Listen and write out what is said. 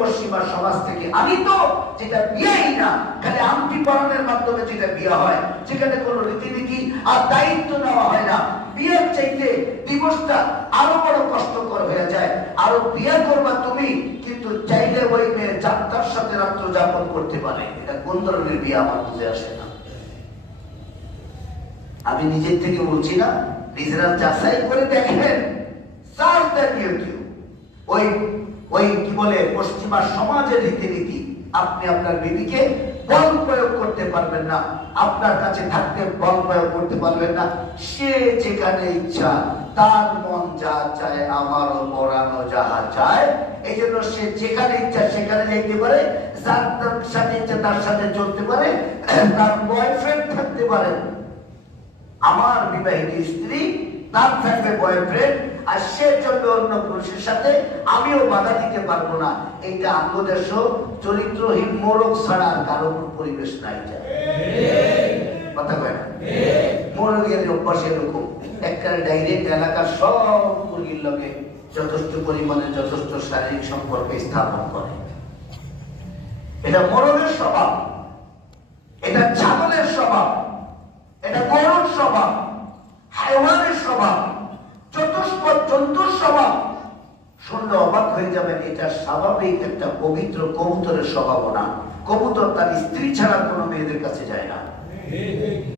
পশ্চিমা সমাজ থেকে। আমি তো যেটা বিয়েই না, খালি আংটি পরানোর মাধ্যমে যেটা বিয়ে হয়, যেখানে কোনো রীতিনীতি আর দায়িত্ব নেওয়া হয় না, বিয়ের চাইতে দিবসটা আরো বড় কষ্টকর হয়ে যায়। আরো বিয়ে করবা তুমি, কিন্তু চাইলে ওই মেয়ে যাত্রার সাথে রাত্র যাপন করতে পারে। এটা কোন ধরনের বিয়ে আমার বুঝে আসে না। আমি নিজের থেকে বলছি না, নিজেরা যাচাই করে দেখেন। ওই কি বলে পশ্চিমা সমাজের রীতিনীতি, আপনি আপনার বিবিকে বল প্রয়োগ করতে পারবেন না, আপনার কাছে থাকতে বল প্রয়োগ করতে পারবেন না। সে যেখানে ইচ্ছা, তার মন যা চায়, আমারও পরানো যাহা চায়। এই জন্য সে যেখানে ইচ্ছা সেখানে যেতে পারে, যার সাথে ইচ্ছা তার সাথে চলতে পারে, তার বয়ফ্রেন্ড থাকতে পারে। আমার বিবাহিত স্ত্রী, তার থাকবে বয়ফ্রেন্ড, আর সে চলবে অন্য পুরুষের সাথে, আমিও বাধা দিতে পারবো না। এইটা আমাদের চরিত্রহীন মোরগ ছাড়া আর কারো পরিবেশ নাই। কথা কয় না? মোরগের অভ্যাস এরকম, একটা ডাইরেক্ট এলাকার সব মুরগির লগে যথেষ্ট পরিমাণে যথেষ্ট শারীরিক সম্পর্ক স্থাপন করে। এটা মোরগের স্বভাব, এটা ছাগলের স্বভাব, এটা গরুর স্বভাব, হাইওয়ানের স্বভাব, চতুষ্পদ জন্তুর স্বভাব। শুনলে অবাক হয়ে যাবেন, এটা স্বাভাবিক একটা পবিত্র কবুতরের স্বভাব না। কবুতর তার স্ত্রী ছাড়া কোনো মেয়েদের কাছে যায় না।